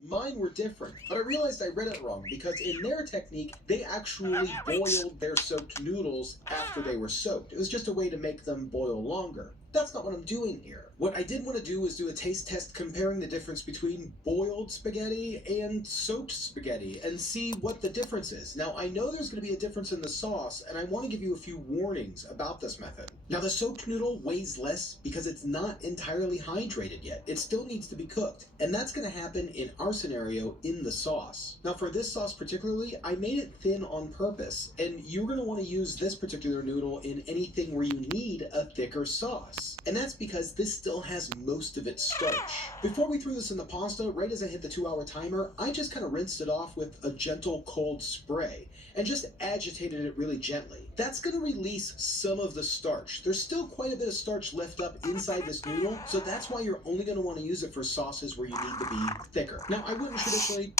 Mine were different, but I realized I read it wrong because in their technique, they actually boiled their soaked noodles after they were soaked. It was just a way to make them boil longer. That's not what I'm doing here. What I did want to do is do a taste test comparing the difference between boiled spaghetti and soaked spaghetti and see what the difference is. Now, I know there's going to be a difference in the sauce, and I want to give you a few warnings about this method. Now, the soaked noodle weighs less because it's not entirely hydrated yet. It still needs to be cooked, and that's going to happen in our scenario in the sauce. Now, for this sauce particularly, I made it thin on purpose, and you're going to want to use this particular noodle in anything where you need a thicker sauce. And that's because this still has most of its starch. Before we threw this in the pasta, right as I hit the 2-hour timer, I just kind of rinsed it off with a gentle cold spray and just agitated it really gently. That's going to release some of the starch. There's still quite a bit of starch left up inside this noodle, so that's why you're only going to want to use it for sauces where you need to be thicker. Now, I wouldn't traditionally...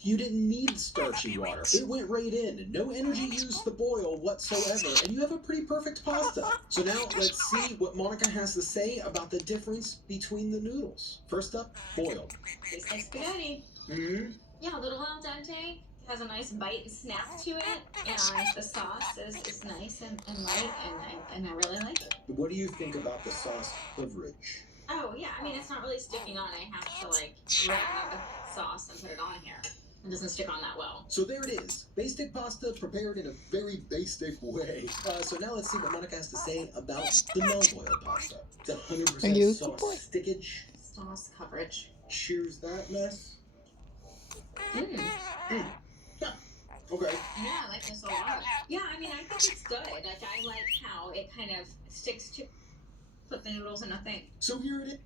You didn't need starchy water. It went right in. No energy used to boil whatsoever, and you have a pretty perfect pasta. So now let's see what Monica has to say about the difference between the noodles. First up, boiled. Tastes like spaghetti. Mm-hmm. Yeah, a little al dente. Has a nice bite and snap to it, and the sauce is nice and light, and I really like it. What do you think about the sauce coverage? Oh yeah, I mean it's not really sticking on. I have to like grab the sauce and put it on here. It doesn't stick on that well. So there it is. Basic pasta prepared in a very basic way. So now let's see what Monica has to say about the non-boiled pasta. It's 100% sauce stickage. Sauce coverage. Cheers that mess. Mm. Yeah. Okay. Yeah, I like this a lot. Yeah, I mean I think it's good. Like I like how it kind of sticks to put the noodles in a thing. So here it is.